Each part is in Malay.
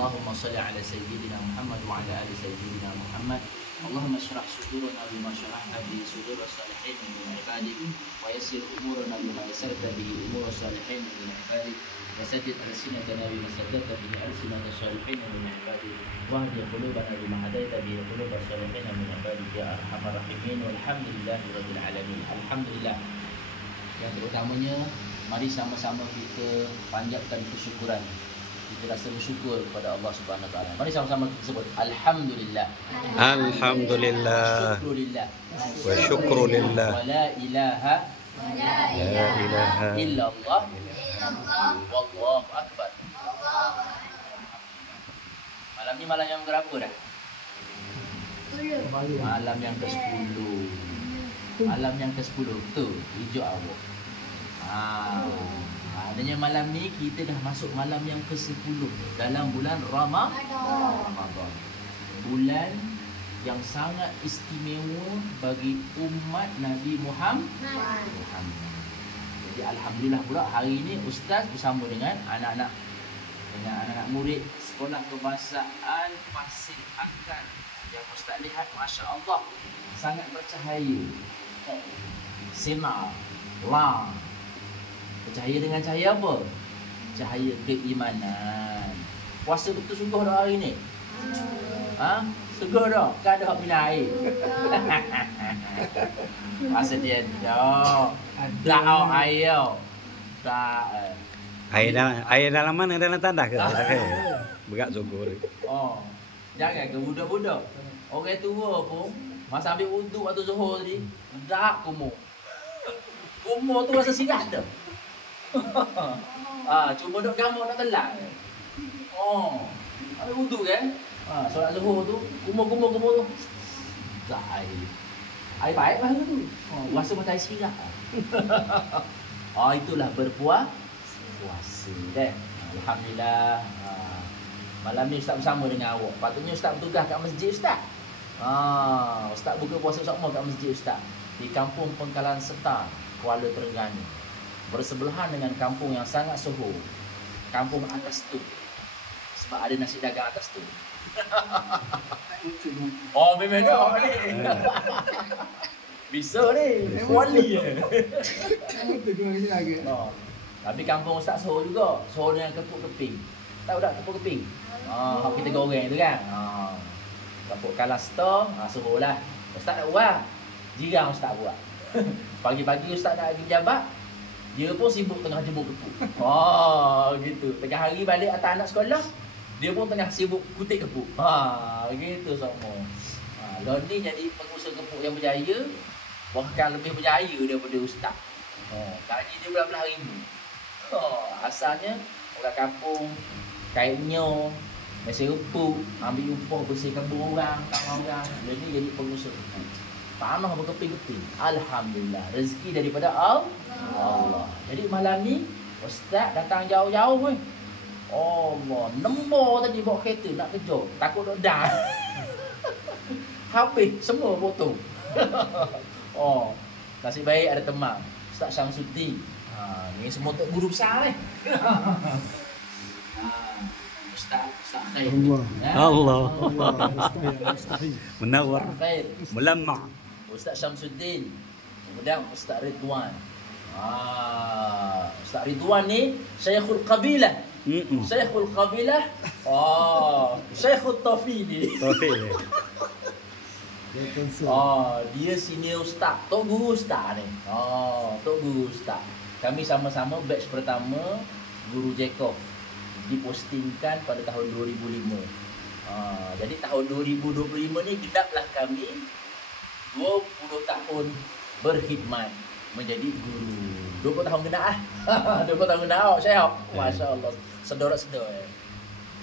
Allahumma salli ala sayyidina Muhammad wa ala ali sayyidina Muhammad. Allahumma syrah sudurana bima syarahta bihi sudur as-salihin min ibadik wa yassir umurana bima yassarta bihi umur as-salihin min ibadik wa saddid alsinatana bima saddadta bihi alsinat as-salihin min ibadik wa hdi qulubana bima hadaita bihi qulub as-salihin min ibadik ya arhamar rahimin. Walhamdulillahi rabbil alamin. Alhamdulillah. Yang terutamanya, mari sama-sama kita panjatkan kesyukuran. Kita rasa bersyukur kepada Allah Subhanahu Wa Taala. Mari sama-sama kita sebut Alhamdulillah. Alhamdulillah. Syukrulillah. Wa syukrulillah. Wa la ilaha illallah. Wallahu akbar. Malam ni malam yang berapa dah? Malam yang ke-10. Malam yang ke-10 tu hijau awak. Adanya malam ni kita dah masuk malam yang ke-10 dalam bulan Ramadan. Bulan yang sangat istimewa bagi umat Nabi Muhammad. Jadi alhamdulillah pula hari ini ustaz bersama dengan anak-anak murid sekolah kebahasaan Pasir Akan yang ustaz lihat masya-Allah sangat bercahaya. Sinar, lang. Bercahaya dengan cahaya apa? Cahaya keimanan. Puasa betul sungguh dah hari ni? Sungguh dah? Kan ada hak minum air? Puasa dia dah. Tak air. Tak. Air dalam mana? Dalam tandas ke? Berat syukur. Oh. Jangan ke budak-budak. Orang tua pun masa ambil wuduk waktu zuhur tadi, dak kumur. Kumur tu rasa sirah dah. Cuma duk gambar nak telan. Ada wuduk kan? Solat zuhur tu, kumur tu. Tak air. Air baik lah tu. Rasa macam air sirah. Itulah puasa kan. Alhamdulillah. Malam ni ustaz bersama dengan awak. Patutnya ustaz bertugas kat masjid ustaz. Ustaz buka puasa sama kat masjid ustaz di Kampung Pengkalan Setar, Kuala Terengganu. Bersebelahan dengan kampung yang sangat suhu, Kampung Atas Tu. Sebab ada nasi dagang atas tu. Memang dah ni. Bisa ni. Wali Tapi kampung ustaz suhu juga. Suhu dengan kepuk keping. Tahu tak kepuk keping? Hak kita goreng tu kan. Kepuk kalaster, suhu lah. Ustaz nak buat. Jirang ustaz buat. Pagi-pagi ustaz nak pergi jabat, dia pun sibuk tengah jemur kepuk. Gitu. Tengah hari balik atas anak sekolah, dia pun tengah sibuk kutik kepuk. Gitu semua. Lalu ni jadi pengusaha kepuk yang berjaya, bahkan lebih berjaya daripada ustaz. Gaji dia belah-belah ribu. Asalnya orang kampung, kainnya, mesej kepuk, ambil upah bersihkan kebun orang, tangan orang. Dia ni jadi pengusaha kepuk. Tanah berkeping-keping. Alhamdulillah. Rezeki daripada Allah. Jadi malam ni ustaz datang jauh-jauh weh. Allah, nembor tadi bawa kereta nak kerja. Takut dok dah. Habis semua potong. Nasib baik ada teman Ustaz Syamsuddin. Ni semua tok guru besar ni. Ustaz Khair. Allah. Menawar. Melamma. Ustaz Syamsuddin. Kemudian Ustaz Ridwan. Ustaz Ridwan ni Syekhul Qabilah. Syekhul Qabilah. Syekhul Tafili. Dia senior ustaz. Tok guru ustaz ni. Tok guru ustaz. Kami sama-sama batch pertama Guru Jacob. Dipostingkan pada tahun 2005. Jadi tahun 2025 ni genaplah kami 20 tahun berkhidmat menjadi guru. 20 tahun genap 20 tahun genap saya. Masya-Allah. Sedor-sedor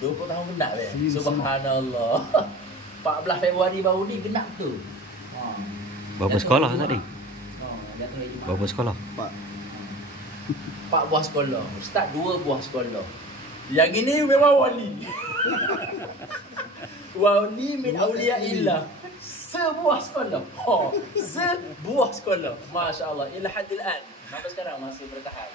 20 tahun genap Subhanallah. 14 Februari baru ni genap tu. Berapa sekolah tadi? Berapa sekolah? 4 buah sekolah. Ustaz 2 buah sekolah. Yang ini memang wali. Wali min awliyaillah. Sebuah sekolah. Sebuah sekolah. Masya-Allah. Ila hadil an. Sampai sekarang masih bertahan.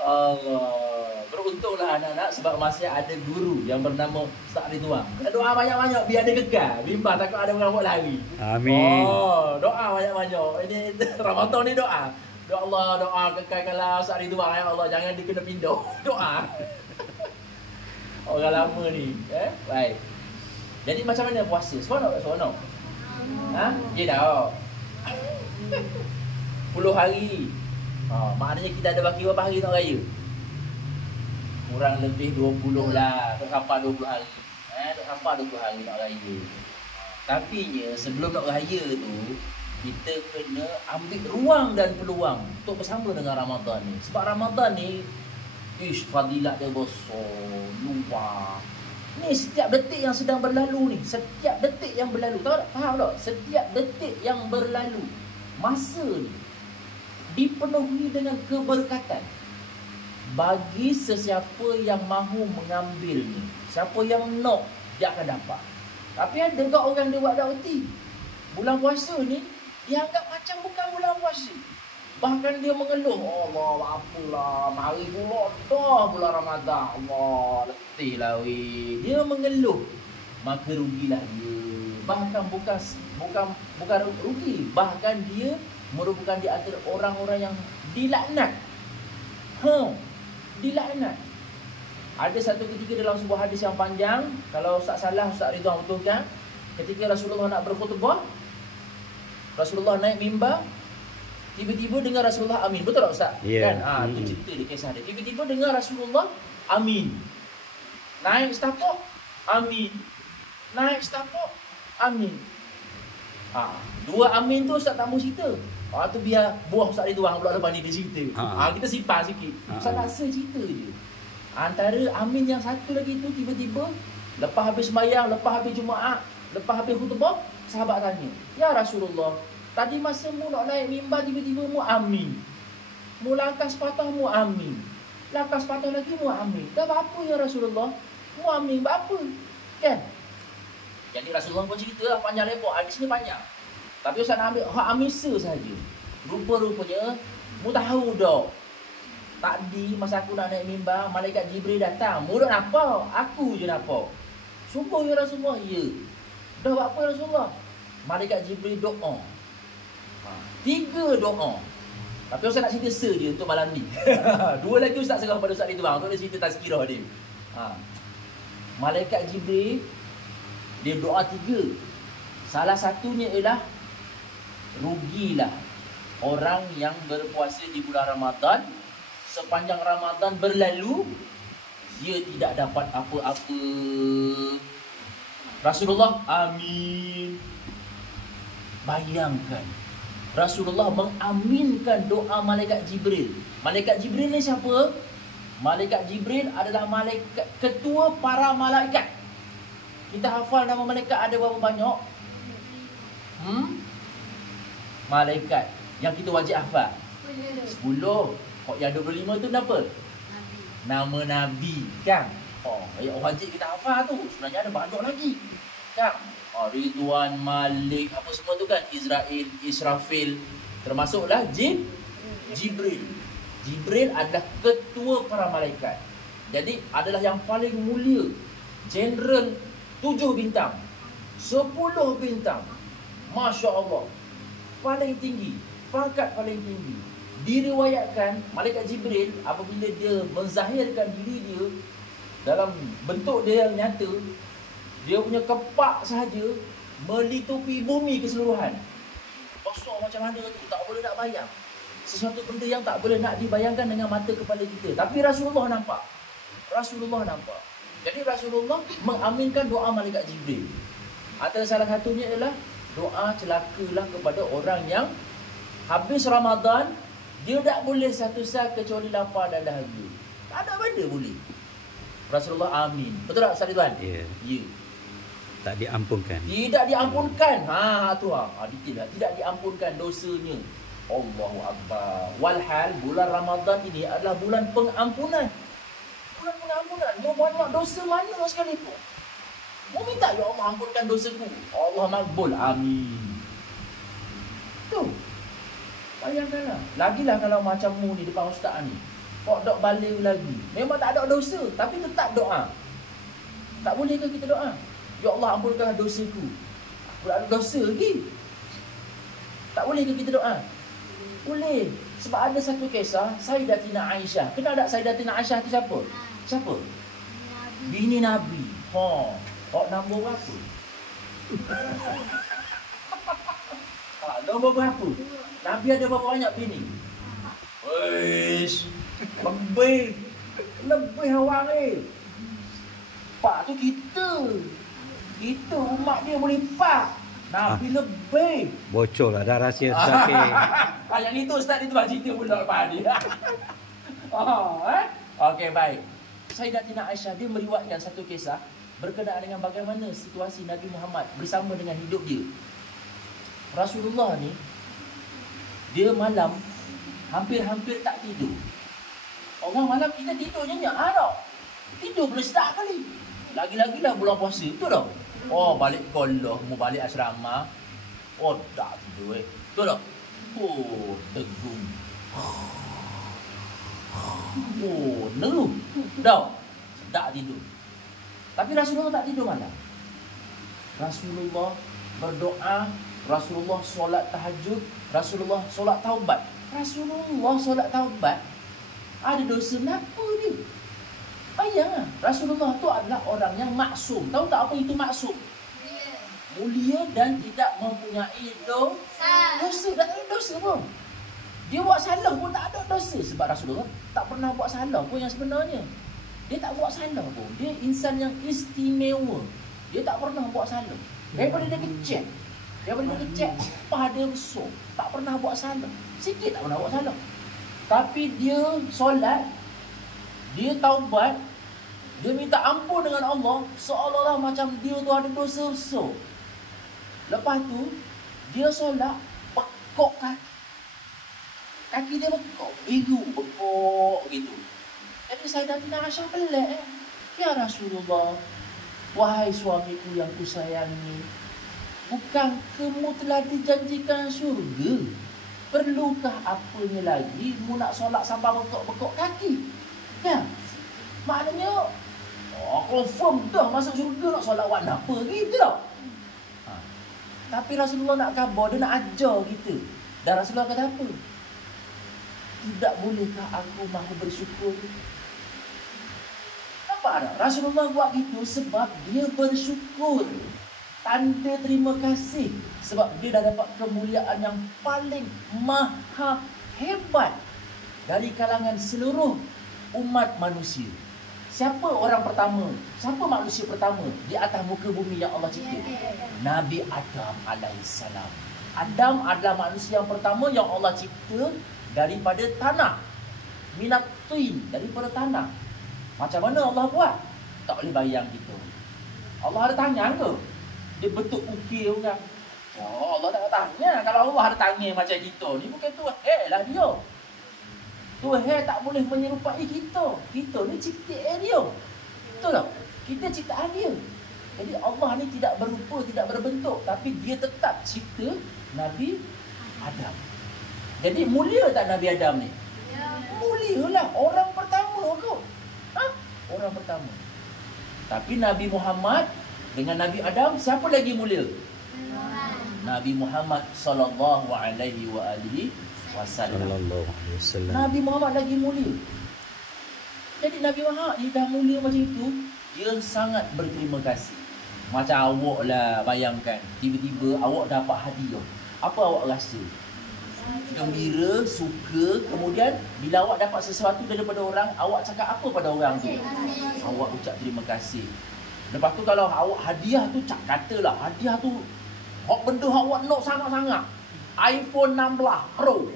Allah. Beruntunglah anak-anak sebab masih ada guru yang bernama Ustaz Ridwan. Kena doa banyak-banyak biar dia kekal. Bimbang takut ada orang buat lari. Amin. Oh, doa banyak-banyak. Ini Ramadan ni doa. Ya Allah, doa kekalkanlah Ustaz Ridwan ya Allah, jangan dia kena pindah. Doa. Orang lama ni, baik. Jadi macam mana puasa? Seronok tak seronok? Ha? Ya dah. 10 hari. Maknanya kita ada baki berapa hari nak raya? Kurang lebih 20 lah. Tak sampai 20 hari. Tak sampai 20 hari nak raya. Tapi sebelum nak raya tu, kita kena ambil ruang dan peluang untuk bersama dengan Ramadan ni. Sebab Ramadan ni, fadilat dia besar, luar. Ni setiap detik yang sedang berlalu ni, setiap detik yang berlalu, tahu tak? Faham tak? Setiap detik yang berlalu, masa ni dipenuhi dengan keberkatan bagi sesiapa yang mahu mengambilnya. Siapa yang nak, dia akan dapat. Tapi ada juga orang dia buat dakti. Bulan puasa ni dia anggap macam bukan bulan puasa. Bahkan dia mengeluh, Allah apalah, mari pula dah bulan Ramadan. Allah, letih lah weh. Dia mengeluh, maka rugilah dia. Bahkan bukan rugi, bahkan dia merupakan di antara orang-orang yang dilaknat. Dilaknat. Ada satu ketika dalam sebuah hadis yang panjang, kalau Ustaz salah, Ustaz Ridwan betulkan, ketika Rasulullah nak berkhutbah, Rasulullah naik mimbar, tiba-tiba dengar Rasulullah amin. Betul tak Ustaz? Yeah. Kan? Itu cerita dia, kisah dia. Tiba-tiba dengar Rasulullah amin. Naik setapak, amin. Naik setapak, amin. Dua amin tu Ustaz tak mau cerita. Tu biar buah Ustaz Ridwan pula lepas ni dia cerita. Kita simpan sikit. Ustaz rasa cerita je. Antara amin yang satu lagi tu, tiba-tiba lepas habis sembahyang, lepas habis Jumaat, lepas habis khutbah, sahabat tanya, "Ya Rasulullah, tadi masa mu nak naik mimbar tiba-tiba mu amin. Mu langkah sepatah mu amin. Langkah sepatah lagi mu amin. Dah apa ya Rasulullah? Mu amin apa?" Kan? Jadi Rasulullah pun cerita lah panjang lebar. Hadis ni panjang. Tapi Ustaz nak ambil hak amisa saja. Rupa-rupanya mu tahu dah. Tadi masa aku nak naik mimbar, malaikat Jibril datang. Mu nak nampak? Aku je nampak. Sumpah ya Rasulullah? Ya. Dah buat apa Rasulullah? Malaikat Jibril doa. 3 doa. Tapi Ustaz nak cerita je untuk malam ni. 2 lagi Ustaz serah pada Ustaz Ridwan untuk dia cerita tazkirah dia. Malaikat Jibril dia doa 3. Salah satunya ialah rugilah orang yang berpuasa di bulan Ramadan, sepanjang Ramadan berlalu dia tidak dapat apa-apa. Rasulullah amin. Bayangkan Rasulullah mengaminkan doa malaikat Jibril. Malaikat Jibril ni siapa? Malaikat Jibril adalah malaikat ketua para malaikat. Kita hafal nama malaikat ada berapa banyak? Malaikat yang kita wajib hafal 10. Kok yang 25 tu kenapa? Nama Nabi kan? Yang wajib kita hafal tu sebenarnya ada banyak lagi kan? Ridwan, Malik, apa semua tu kan? Israfil, termasuklah Jibril. Jibril adalah ketua para malaikat. Jadi adalah yang paling mulia. General 7 bintang, 10 bintang. Masya Allah. Paling tinggi, pangkat paling tinggi. Diriwayatkan malaikat Jibril apabila dia menzahirkan diri dia dalam bentuk dia yang nyata, dia punya kepak sahaja melitupi bumi keseluruhan. Besar macam mana tu, tak boleh nak bayang. Sesuatu benda yang tak boleh nak dibayangkan dengan mata kepala kita. Tapi Rasulullah nampak. Jadi Rasulullah mengaminkan doa malaikat Jibril. Antara salah satunya ialah doa celakalah kepada orang yang habis Ramadan, dia tak boleh satu sah kecuali lapar dan dahaga. Tak ada benda boleh. Rasulullah amin. Betul tak Ustaz Ridwan? Ya. Ya. Tak diampunkan. Tidak diampunkan. Tidak diampunkan dosanya. Allahu Akbar. Walhal bulan Ramadan ini adalah bulan pengampunan. Bulan pengampunan. Mau banyak dosa mana sekalipun, mau minta ya Allah ampunkan dosaku, Allah makbul. Amin. Tu. Bayangkanlah. Lagilah kalau macam mu ni depan ustaz ni. Kok dok balik lagi. Memang tak ada dosa, tapi tetap doa. Tak boleh ke kita doa? Ya Allah, ampunkanlah dosaku. Aku tak ada dosa lagi. Tak boleh ke kita doa? Boleh. Sebab ada satu kisah Sayyidatina Aisyah. Kenal tak Sayyidatina Aisyah tu siapa? Siapa? Bini Nabi. Kok nombor berapa? Nombor berapa? Nabi ada berapa banyak bini? Weish, lebih awak ni. Pak tu kita umat dia boleh pak. Nabi lebih. Bocor lah dah rahsia Ustaz. Yang itu Ustaz itu cerita pula lepas ni. Okey, baik. Sayyidatina Aisyah dia meriwayatkan satu kisah berkenaan dengan bagaimana situasi Nabi Muhammad bersama dengan hidup dia. Rasulullah ni dia malam hampir-hampir tak tidur. Orang malam kita tidur nyenyak tak? Tidur boleh sedap kali. Lagi-lagi dah bulan puasa tu dah. Balik kolah, mau balik asrama. Tak tidur tu dah. Tegung. Neru. Dah. Tak tidur. Tapi Rasulullah tak tidur malam. Rasulullah berdoa, Rasulullah solat tahajud, Rasulullah solat taubat. Rasulullah solat taubat. Ada dosa kenapa dia? Bayanglah, Rasulullah tu adalah orang yang maksum. Tahu tak apa itu maksum? Mulia dan tidak mempunyai dosa. Tak ada dosa pun. Dia buat salah pun tak ada dosa. Sebab Rasulullah tak pernah buat salah pun yang sebenarnya. Dia tak buat salah pun. Dia insan yang istimewa. Dia tak pernah buat salah. Daripada dia kecil. Apa dia besar. Tak pernah buat salah. Sikit tak pernah buat salah. Tapi dia solat, dia taubat, dia minta ampun dengan Allah, seolah-olah macam dia tu ada dosa besar. Lepas tu, dia solat, bekok kaki. Kaki dia bekok, biru, bekok gitu. Jadi Sayyidatina Aisyah pelik. Ya Rasulullah, wahai suamiku yang kusayangi, bukan kamu telah dijanjikan syurga? Perlukah apanya lagi mu nak solat sampai bekok-bekok kaki? Ya. Maknanya confirm dah masuk syurga, nak solat warna apa gitu dah. Tapi Rasulullah nak khabar, dia nak ajar kita. Dan Rasulullah kata apa? Tidak bolehkah aku mahu bersyukur? Nampak tak? Rasulullah buat gitu sebab dia bersyukur. Tanda terima kasih. Sebab dia dah dapat kemuliaan yang paling maha hebat dari kalangan seluruh umat manusia. Siapa orang pertama? Siapa manusia pertama di atas muka bumi yang Allah cipta? Nabi Adam alaihissalam. Adam adalah manusia yang pertama yang Allah cipta daripada tanah. Minat tin, daripada tanah. Macam mana Allah buat? Tak boleh bayang kita. Allah ada tangan ke? Dia bentuk ukir orang. Allah tak ada tangan. Kalau Allah ada tangan macam kita ni, bukan Tuhan lah dia. Tuhan tak boleh menyerupai kita. Kita ni ciptaan dia. Betul tak? Kita ciptaan dia. Jadi Allah ni tidak berupa, tidak berbentuk, tapi dia tetap cipta Nabi Adam. Jadi mulia tak Nabi Adam ni? Mulia lah. Orang pertama kot. Orang pertama. Tapi Nabi Muhammad dengan Nabi Adam, siapa lagi mulia? Nabi Muhammad sallallahu alaihi wasallam. Nabi Muhammad lagi mulia. Jadi Nabi Muhammad ni dah mulia macam itu, dia sangat berterima kasih. Macam awak lah, bayangkan tiba-tiba awak dapat hadiah. Apa awak rasa? Gembira, suka. Kemudian bila awak dapat sesuatu daripada orang, awak cakap apa pada orang tu? Awak ucap terima kasih. Lepas tu kalau awak hadiah tu, katalah hadiah tu benda awak nak sangat-sangat, iPhone 16 Pro.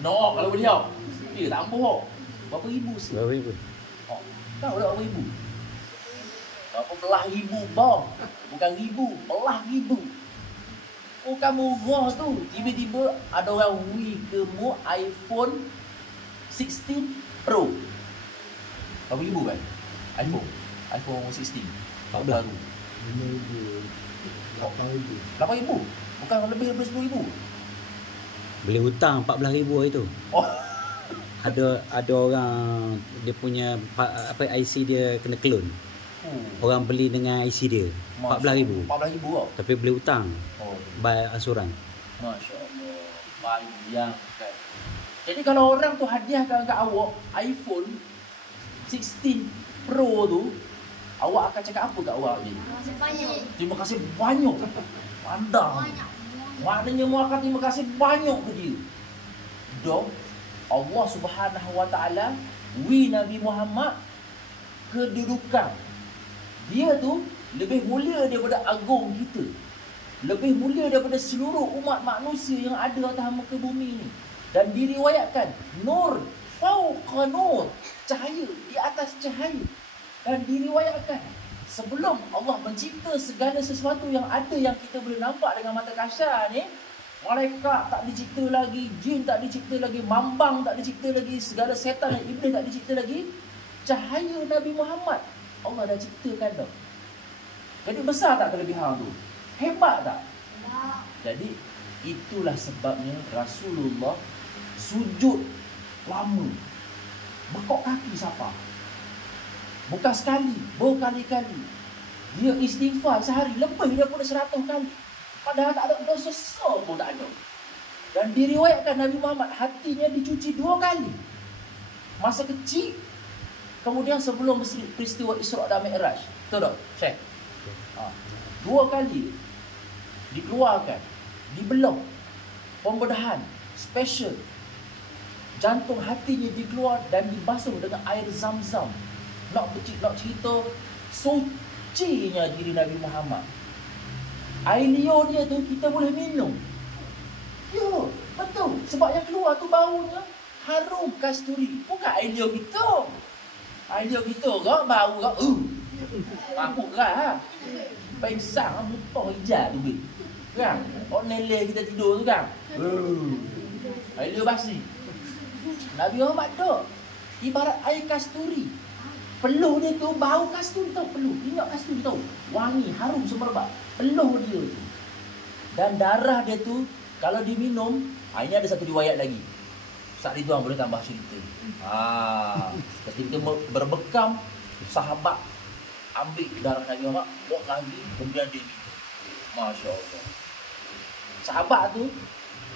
No, kalau beliau dia tak ampuh. Berapa ribu sih? Berapa ribu? Tahu tak berapa ribu? Berapa belah ribu bang? Bukan ribu, belah ribu. Kamu murah tu. Tiba-tiba ada orang wui kamu iPhone 16 Pro. Berapa ribu kan? iPhone 16 baru. 8,000. 8,000. Bukan lebih 10,000. Boleh hutang 14,000 itu. ada orang dia punya apa IC dia kena clone. Orang beli dengan IC dia 14,000. 14,000 tau. Tapi beli hutang. Bayar ansuran. Masya-Allah. Bayangkan. Jadi kalau orang tu hadiahkan kat awak iPhone 16 Pro tu, awak akan cakap apa kat awak ni? Terima kasih banyak. Pandang. Maknanya mu akan terima kasih banyak ke dia. Dok, Allah Subhanahu Wa Taala Nabi Muhammad kedudukan dia tu lebih mulia daripada agung kita. Lebih mulia daripada seluruh umat manusia yang ada atas muka bumi ni. Dan diriwayatkan nur fauqa nur, cahaya di atas cahaya. Dan diriwayatkan sebelum Allah mencipta segala sesuatu yang ada yang kita boleh nampak dengan mata kasar ni, malaikat tak dicipta lagi, jin tak dicipta lagi, mambang tak dicipta lagi, segala setan dan iblis tak dicipta lagi. Cahaya Nabi Muhammad Allah dah ciptakan dah. Jadi besar tak kelebihan tu? Hebat tak? Jadi itulah sebabnya Rasulullah sujud lama, bekok kaki siapa? Bukan sekali, berkali-kali. Dia istighfar sehari lebih daripada 100 kali. Padahal tak ada dosa besar pun tak ada. Dan diriwayatkan Nabi Muhammad hatinya dicuci 2 kali. Masa kecil, kemudian sebelum peristiwa Isra' dan Mi'raj. Betul tak? Syekh? 2 kali dikeluarkan, dibelah, pembedahan special. Jantung hatinya dikeluar dan dibasuh dengan air zam-zam. Nak cerita sucinya diri Nabi Muhammad. Air liur dia tu kita boleh minum. Ya, betul. Sebab yang keluar tu baunya harum kasturi. Bukan air liur kita. Air liur kita ke bau ke? Mampu keras ha. Pengsang muntah hijau tu kan. Orang lele kita tidur tu kan. Air liur basi. Nabi Muhammad tak. Ibarat air kasturi. Peluh dia tu bau kasturi tau. Peluh. Ingat kasturi tau. Wangi, harum semerbak. Peluh dia tu. Dan darah dia tu kalau diminum, ini ada satu riwayat lagi. Ustaz Ridwan boleh tambah cerita. Ketika berbekam, sahabat ambil darah Nabi Muhammad, buat lagi, kemudian dia minum. Masya Allah. Sahabat tu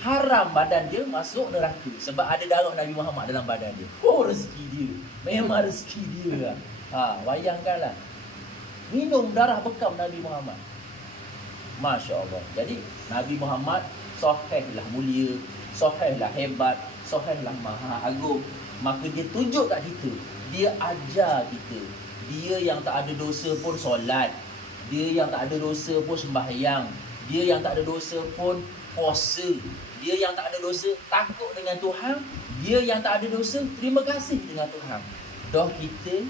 haram badan dia masuk neraka sebab ada darah Nabi Muhammad dalam badan dia. Oh, rezeki dia. Memang rezeki dia. Bayangkanlah. Minum darah bekam Nabi Muhammad. Masya Allah. Jadi Nabi Muhammad sahihlah mulia, sahihlah hebat, sahihlah maha agung. Maka dia tunjuk kat kita, dia ajar kita. Dia yang tak ada dosa pun solat, dia yang tak ada dosa pun sembahyang, dia yang tak ada dosa pun puasa, dia yang tak ada dosa takut dengan Tuhan, dia yang tak ada dosa terima kasih dengan Tuhan. Dah kita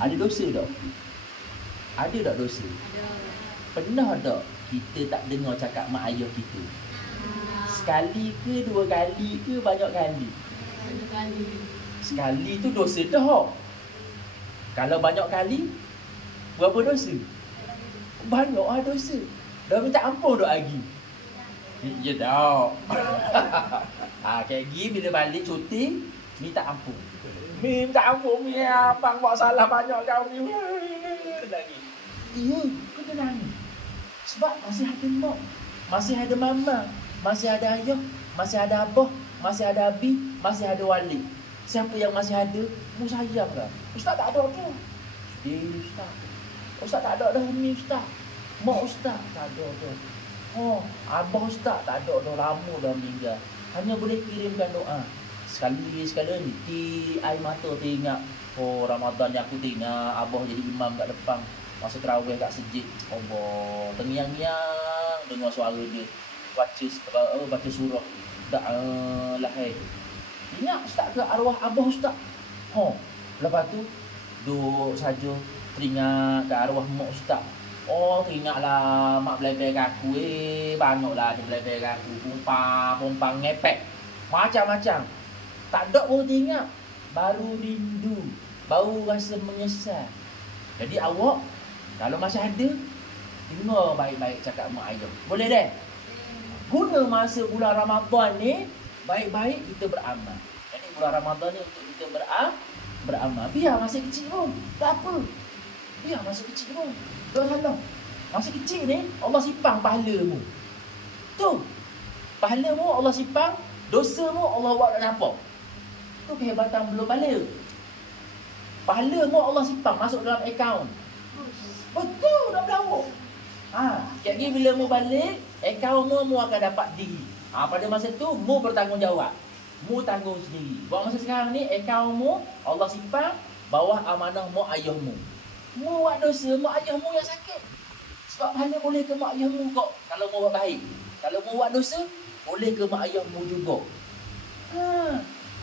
ada dosa tak? Ada tak dosa? Ada. Pernah tak kita tak dengar cakap mak ayah kita? Sekali ke, 2 kali ke, banyak kali? Banyak kali. Sekali tu dosa dah. Kalau banyak kali, berapa dosa? Banyak dosa. Dah minta ampun dah lagi. Ya dah. Kayak gini bila balik cuti, minta ampun. Minta ampun, abang buat salah banyak kau ni. Lagi. Iya, kena nangis. Sebab masih ada mak, masih ada mama, masih ada ayah, masih ada abah, masih ada abi, masih ada wali. Siapa yang masih ada, mu sayang lah. Ustaz tak ada tu. Ustaz. Ustaz tak ada dah ni ustaz. Mak ustaz tak ada tu. Abah ustaz tak ada dah, lama dah meninggal. Hanya boleh kirimkan doa. Sekali ni air mata teringat. Ramadan ni aku teringat abah jadi imam kat depan. Masa terawih kat masjid, Allah tengiang-ngiang dengar suara dia baca surah lahir. Ingat ustaz ke arwah abah ustaz? Lepas tu duduk saja teringat ke arwah mak ustaz. Teringatlah mak belai-belai aku. Banyaklah dia belai-belai aku. Pompang ngepek. Macam-macam. Tak ada pun teringat. Baru rindu. Baru rasa menyesal. Jadi awak kalau masih ada, dengar baik-baik cakap mak ayah. Boleh deh? Guna masa bulan Ramadan ni, baik-baik kita beramal. Jadi bulan Ramadan ni untuk kita beramal. Biar masih kecil pun, tak apa. Biar masih kecil pun, tak salah. Masih kecil ni, Allah simpang pahalamu. Tu, pahalamu Allah simpang, dosamu Allah buat tak nampak. Tu kehebatan belum balik. Pahalamu Allah simpang masuk dalam akaun. Betul, dah berlaku. Lagi bila mu balik, akaun mu akan dapat diri. Pada masa tu, mu bertanggungjawab. Mu tanggung sendiri. Buat masa sekarang ni, akaun mu Allah simpan bawah amanah mu ayahmu. Mu buat dosa, mu ayahmu yang sakit. Sebab pahala boleh ke mak ayahmu kok kalau mu buat baik. Kalau mu buat dosa, boleh ke mak ayahmu juga.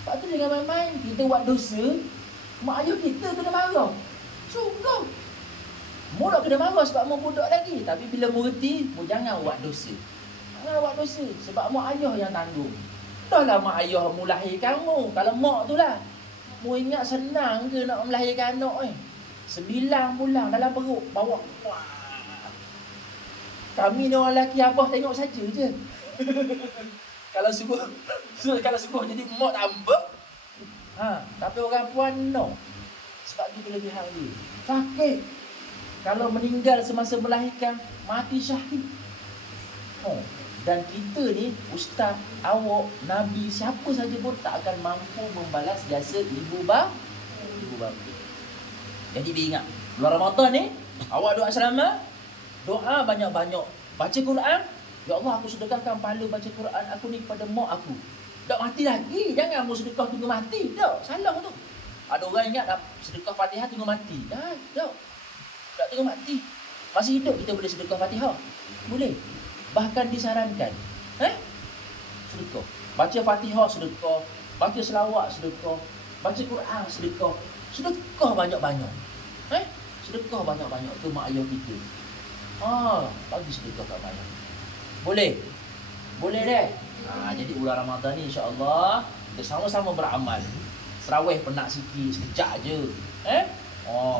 Sebab tu jangan main-main. Kita buat dosa, mak ayah kita kena marah. Sungguh. Mu tak kena marah sebab mu budak lagi. Tapi bila mu reti, mu jangan buat dosa. Jangan buat dosa. Sebab mak ayah yang tanggung. Dah lah mak ayah mu lahirkan mu. Kalau mak tu lah. Mu ingat senang ke nak melahirkan anak ni? 9 bulan dalam perut. Bawa. Kami ni orang lelaki abah tengok saja je. Kalau suruh jadi mak tambah. Tapi orang puan no. Sebab dia kelebihan dia. Sakit. Kalau meninggal semasa melahirkan, mati syahid. Dan kita ni, ustaz, awak, nabi, siapa saja pun tak akan mampu membalas jasa ibu bapa. Jadi dia ingat, bulan Ramadan ni, awak doa selama, doa banyak-banyak. Baca Quran, ya Allah aku sedekahkan pahala baca Quran aku ni kepada mak aku. Tak mati lagi, jangan mu sedekah tunggu mati. Tak, salah tu. Ada orang ingat sedekah Fatihah tunggu mati. Tak tunggu mati. Masih hidup kita boleh sedekah Fatihah. Boleh. Bahkan disarankan. Sedekah. Baca Fatihah sedekah. Baca selawat sedekah. Baca Quran sedekah. Sedekah banyak-banyak. Sedekah banyak-banyak ke mak ayah kita. Bagi sedekah kat mak ayah. Boleh. Boleh deh. Jadi bulan Ramadan ni insya-Allah kita sama-sama beramal. Serawih penat sikit sekejap je.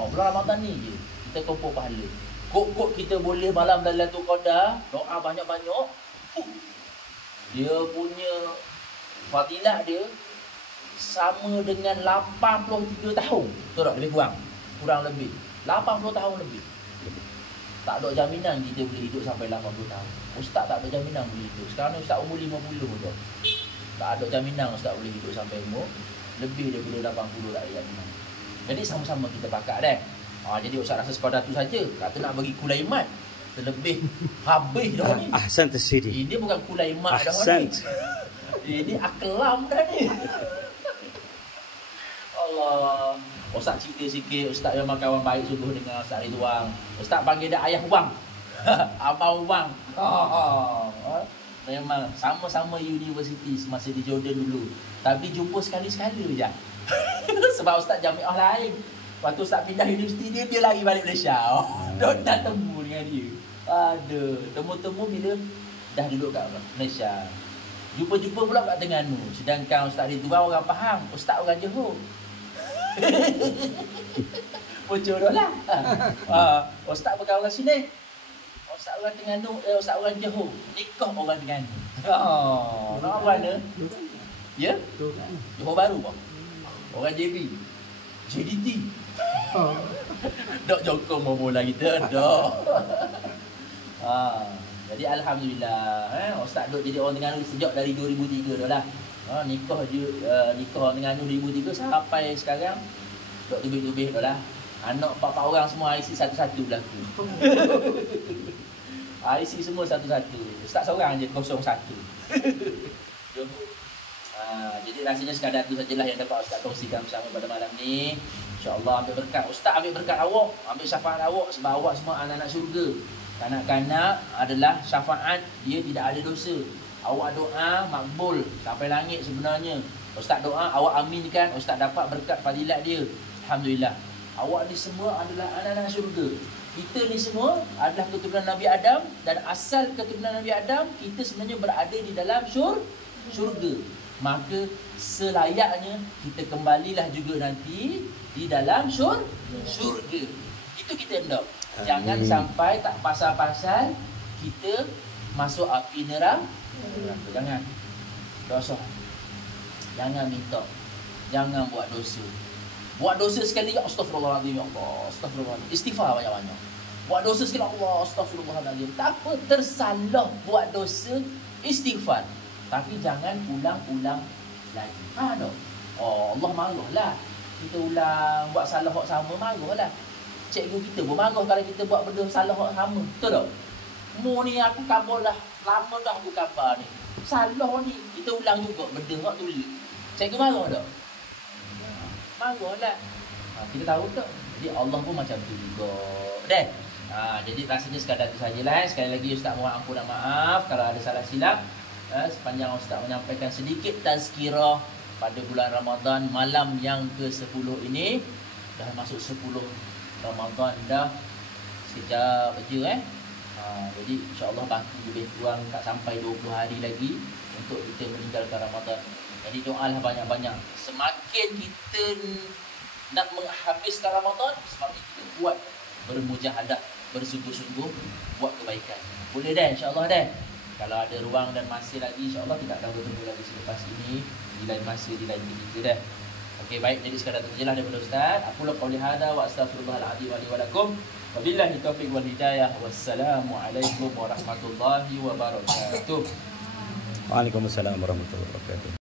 Bulan Ramadan ni je kita tumpuk pahala. Kok kita boleh malam Lailatul Qadar, doa banyak-banyak. Dia punya fadilah dia sama dengan 83 tahun. Betul tak? Lebih kurang. Kurang lebih. 80 tahun lebih. Tak ada jaminan kita boleh hidup sampai 80 tahun. Ustaz tak ada jaminan boleh hidup. Sekarang ni ustaz umur 50 tu. Tak ada jaminan ustaz boleh hidup sampai umur lebih daripada 80 tak ada jaminan. Jadi sama-sama kita pakat dah. Jadi ustaz rasa sekadar tu saja. Kata nak bagi kulaimat. Terlebih habis dah ni. Ahsan tasiri. Ini bukan kulaimat dah ni. Ini aklam dah ni. Allah. Ustaz cerita sikit. Ustaz memang kawan baik sungguh dengan Ustaz Ridwan. Ustaz panggil dia ayah bang. Abang bang. Memang sama-sama universiti semasa di Jordan dulu. Tapi jumpa sekali-sekala je. Sebab Ustaz jamiah lain. Lepas tu Ustaz pindah universiti dia lari balik Malaysia. Dah temu dengan dia. Temu-temu bila dah duduk kat Malaysia. Jumpa-jumpa pula kat Terengganu. Sedangkan Ustaz Ridwan orang faham. Ustaz orang Johor. Bocor dah lah. Ustaz berkawan kat sini. Ustaz orang Terengganu, Ustaz orang Johor. Nikah orang Terengganu. Nak mana? Ya? Johor Baru pun. Orang JB. JDT. Dok jokong bola kita dah. Jadi alhamdulillah, Ustaz duk jadi orang Terengganu sejak dari 2003 dah lah. Nikah orang Terengganu 2003 sampai sekarang duk tubih-tubih dah lah. Anak 4 orang semua IC satu-satu berlaku. IC semua satu-satu. Ustaz seorang je 01. Jadi rasanya sekadar itu sajalah yang dapat Ustaz kongsikan bersama pada malam ni. InsyaAllah ambil berkat. Ustaz ambil berkat awak, ambil syafaat awak sebab awak semua anak-anak syurga. Kanak-kanak adalah syafaat, dia tidak ada dosa. Awak doa makbul sampai langit sebenarnya. Ustaz doa, awak aminkan, Ustaz dapat berkat fadilat dia. Alhamdulillah. Awak ni semua adalah anak-anak syurga. Kita ni semua adalah keturunan Nabi Adam. Dan asal keturunan Nabi Adam, kita sebenarnya berada di dalam syurga. Maka selayaknya kita kembalilah juga nanti di dalam syurga. Itu kita hendak. Jangan sampai tak pasal-pasal kita masuk api neraka. Jangan. Dosa. Jangan minta. Jangan buat dosa. Buat dosa sekali, ya astagfirullahaladzim, ya Allah, astagfirullahaladzim. Istighfar banyak-banyak. Buat dosa sekali, Allah, astagfirullahaladzim. Tak apa, tersalah buat dosa, istighfar. Tapi jangan ulang-ulang lagi. Faham tak? Oh, Allah marah lah. Kita ulang buat salah hak sama, marah lah. Cikgu kita pun marah kalau kita buat benda salah hak sama. Betul tak? Mu ni aku khabar dah, lama dah aku khabar ni. Salah ni, kita ulang juga benda hak tu. Cikgu marah tak? Marah lah. Kita tahu tak? Jadi Allah pun macam tu juga. Dah. Jadi rasanya sekadar tu sajalah. Sekali lagi Ustaz mohon ampun dan maaf kalau ada salah silap. Sepanjang Ustaz menyampaikan sedikit tazkirah pada bulan Ramadan malam yang ke-10 ini. Dah masuk 10 Ramadan dah. Sekejap aja jadi insya-Allah baki lebih kurang tak sampai 20 hari lagi untuk kita meninggalkan Ramadan. Jadi doalah banyak-banyak. Semakin kita nak menghabiskan Ramadan, semakin kita buat bermujahadah, bersungguh-sungguh buat kebaikan. Boleh dah insya-Allah dah. Kalau ada ruang dan masa lagi, insya-Allah kita akan bertemu lagi selepas ini di lain masa, di lain ketika dah. Okey, baik, jadi sekadar itu sajalah daripada Ustaz. Aku qauli hadza wa astaghfirullahalazim wa li wa lakum. Wabillahi taufiq wal hidayah. Wassalamualaikum warahmatullahi wabarakatuh. Waalaikumsalam warahmatullahi wabarakatuh.